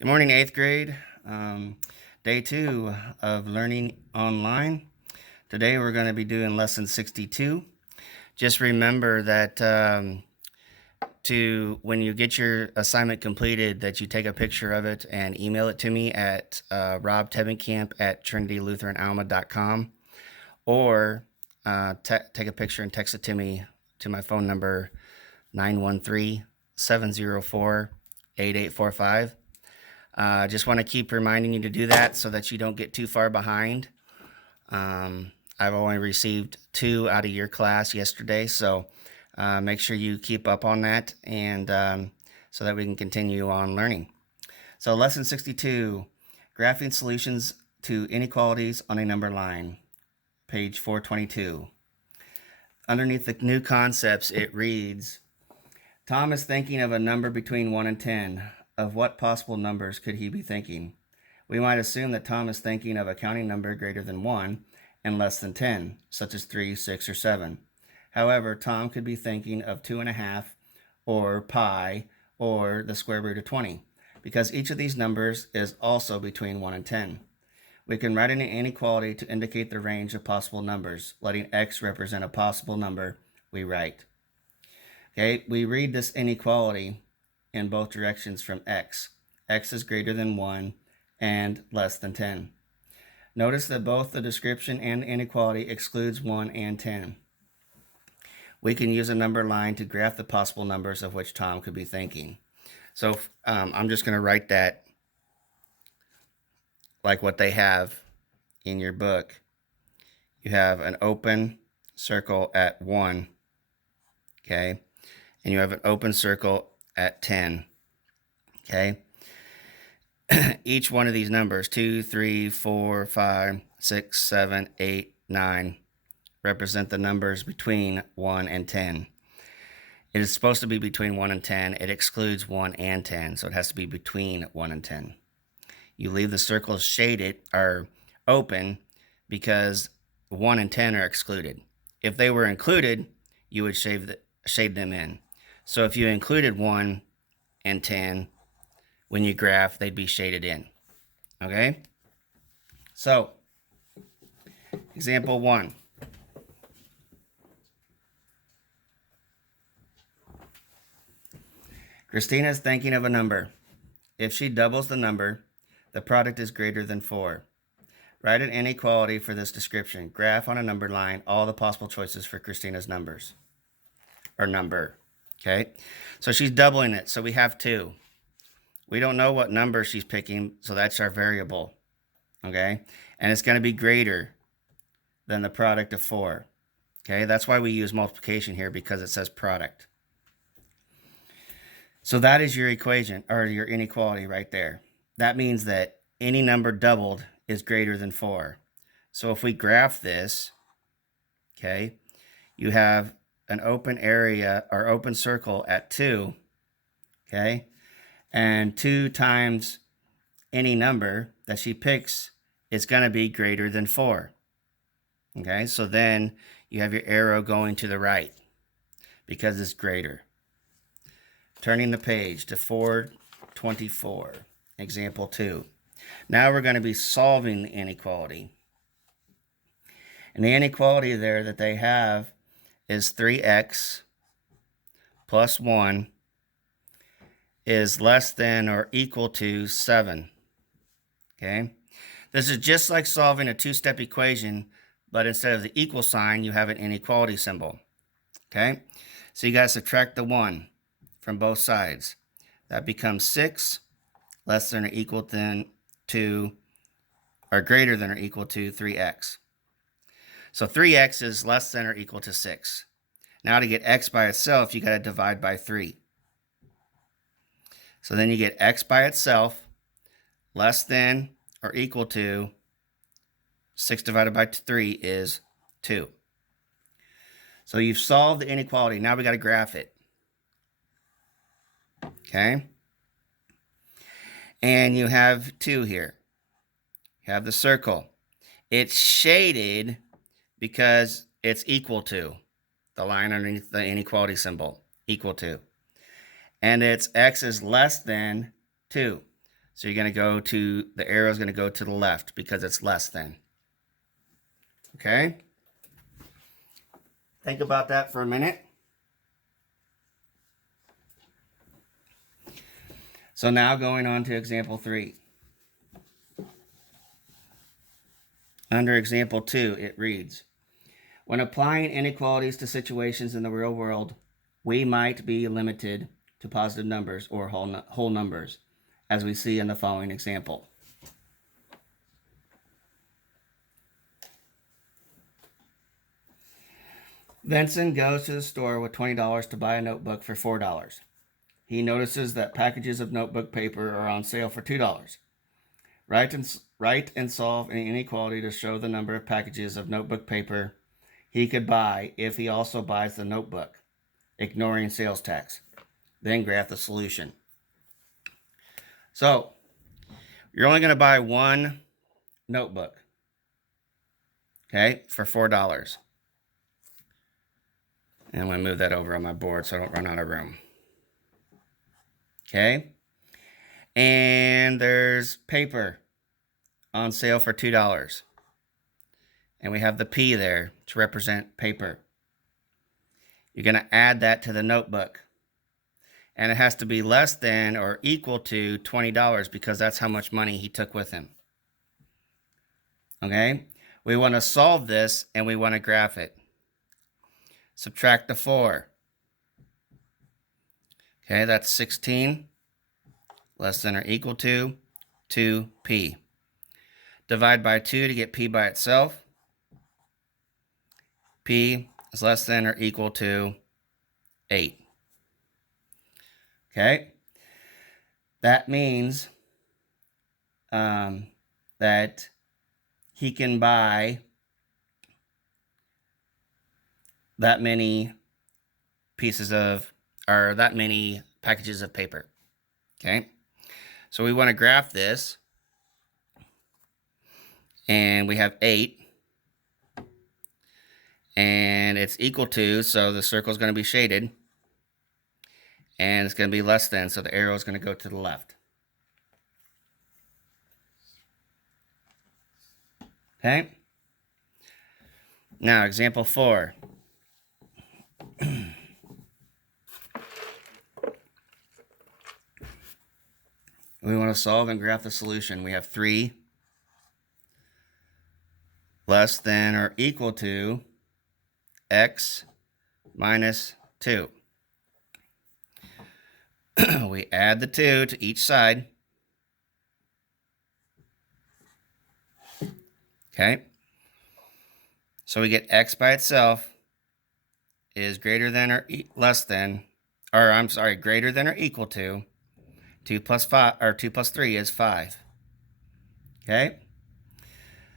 Good morning, eighth grade. Day 2 of learning online. Today we're going to be doing lesson 62. Just remember that when you get your assignment completed, that you take a picture of it and email it to me at robtevenkamp@trinitylutheranalma.com, or take a picture and text it to me to my phone number 913-704-8845. Just want to keep reminding you to do that so that you don't get too far behind. I've only received 2 out of your class yesterday, so make sure you keep up on that, and so that we can continue on learning. So lesson 62, graphing solutions to inequalities on a number line, page 422. Underneath the new concepts, it reads, Tom is thinking of a number between 1 and 10. Of what possible numbers could he be thinking? We might assume that Tom is thinking of a counting number greater than 1 and less than 10, such as 3, 6, or 7. However, Tom could be thinking of 2.5, or pi, or the square root of 20, because each of these numbers is also between 1 and 10. We can write an inequality to indicate the range of possible numbers. Letting x represent a possible number, we write. Okay, we read this inequality in both directions from x. X is greater than 1 and less than 10. Notice that both the description and the inequality excludes 1 and 10. We can use a number line to graph the possible numbers of which Tom could be thinking. So I'm just going to write that like what they have in your book. You have an open circle at 1, okay? And you have an open circle at 10, okay? Each one of these numbers, 2, 3, 4, 5, 6, 7, 8, 9, represent the numbers between 1 and 10. It is supposed to be between 1 and 10. It excludes 1 and 10, so it has to be between 1 and 10. You leave the circles shaded or open because 1 and 10 are excluded. If they were included, you would shade them in. So if you included 1 and 10, when you graph, they'd be shaded in. Okay? So, example 1. Christina is thinking of a number. If she doubles the number, the product is greater than 4. Write an inequality for this description. Graph on a number line all the possible choices for Christina's numbers, or number. Okay, so she's doubling it, so we have 2. We don't know what number she's picking, so that's our variable. Okay, and it's going to be greater than the product of 4. Okay, that's why we use multiplication here, because it says product. So that is your equation, or your inequality right there. That means that any number doubled is greater than 4. So if we graph this, okay, you have an open area or open circle at 2, okay, and 2 times any number that she picks is going to be greater than 4. Okay, so then you have your arrow going to the right because it's greater. Turning the page to 424, example 2. Now we're going to be solving the inequality. And the inequality there that they have is 3x plus 1 is less than or equal to 7. Okay? This is just like solving a 2-step equation, but instead of the equal sign, you have an inequality symbol. Okay? So you got to subtract the 1 from both sides. That becomes 6 less than or equal to, or greater than or equal to 3x. So 3x is less than or equal to 6. Now to get x by itself, you got to divide by 3. So then you get x by itself less than or equal to 6 divided by 3 is 2. So you've solved the inequality. Now we got to graph it. Okay? And you have 2 here. You have the circle. It's shaded because it's equal to the line underneath the inequality symbol, equal to. And its x is less than 2. So you're going to go to, the arrow is going to go to the left because it's less than. Okay? Think about that for a minute. So now going on to example 3. Under example 2, it reads, when applying inequalities to situations in the real world, we might be limited to positive numbers or whole numbers, as we see in the following example. Vincent goes to the store with $20 to buy a notebook for $4. He notices that packages of notebook paper are on sale for $2. Write and solve an inequality to show the number of packages of notebook paper he could buy if he also buys the notebook, ignoring sales tax. Then graph the solution. So, you're only going to buy one notebook, okay, for $4. And I'm going to move that over on my board so I don't run out of room. Okay. And there's paper on sale for $2. And we have the P there to represent paper. You're going to add that to the notebook. And it has to be less than or equal to $20 because that's how much money he took with him. Okay? We want to solve this and we want to graph it. Subtract the 4. Okay, that's 16. Less than or equal to 2p. Divide by 2 to get p by itself. P is less than or equal to 8. Okay? That means that he can buy that many pieces of, or that many packages of paper. Okay? So we want to graph this. And we have 8. And it's equal to, so the circle is going to be shaded. And it's going to be less than, so the arrow is going to go to the left. Okay? Now, example 4. We want to solve and graph the solution. We have 3 less than or equal to x minus 2. We add the 2 to each side. Okay? So we get x by itself is greater than or less than, or I'm sorry, greater than or equal to 2 plus 5, or 2 plus 3 is 5. Okay?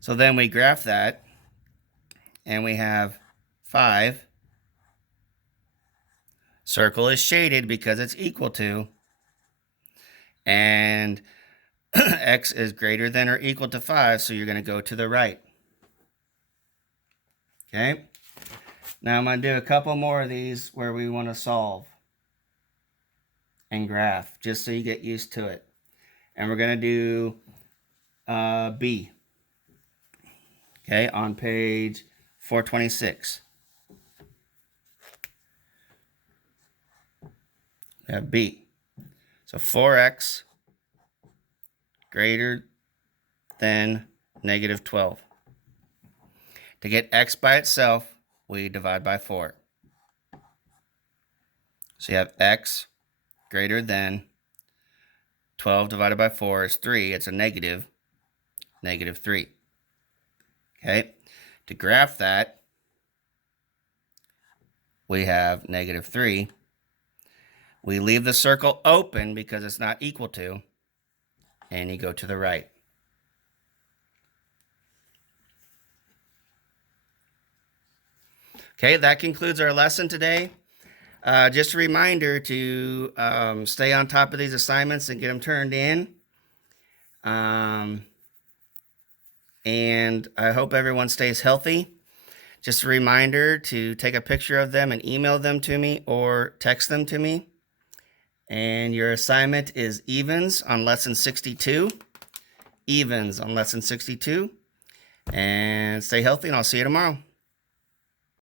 So then we graph that, and we have 5. Circle is shaded because it's equal to, and x is greater than or equal to 5, so you're going to go to the right. Okay? Now I'm going to do a couple more of these where we want to solve and graph, just so you get used to it. And we're going to do B. Okay, on page 426. We have B. So 4x greater than negative 12. To get x by itself, we divide by 4. So you have x greater than 12 divided by 4 is 3. It's a negative 3. Okay, to graph that, we have negative 3. We leave the circle open because it's not equal to, and you go to the right. Okay, that concludes our lesson today. Just a reminder to stay on top of these assignments and get them turned in. And I hope everyone stays healthy. Just a reminder to take a picture of them and email them to me or text them to me. And your assignment is evens on lesson 62. Evens on lesson 62. And stay healthy, and I'll see you tomorrow.